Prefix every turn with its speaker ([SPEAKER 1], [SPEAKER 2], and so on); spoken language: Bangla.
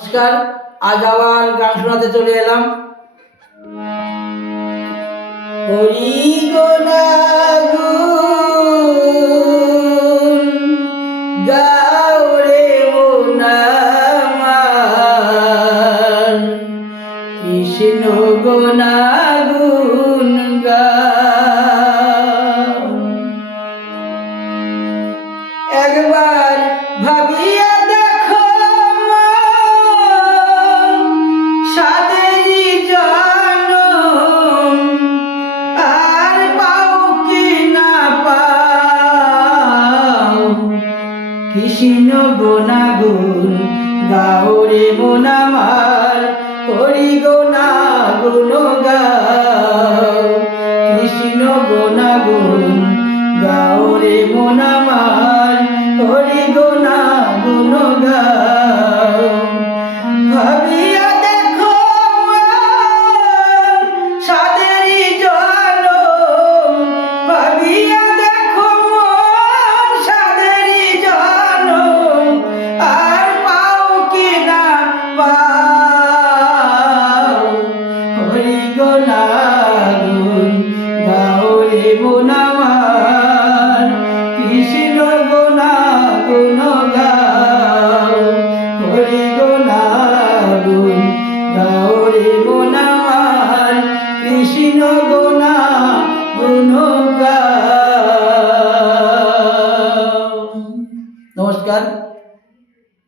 [SPEAKER 1] নমস্কার আজ আবার গান শোনাতে চলে এলাম। হরি একবার ভাবিয়া কৃষ্ণ গুণাগুণ গাও রে মন আমার হরি গুণাগুণ গাও গোনা গুণ গাহরে মন আমার। কঠিন গোনা নমস্কার।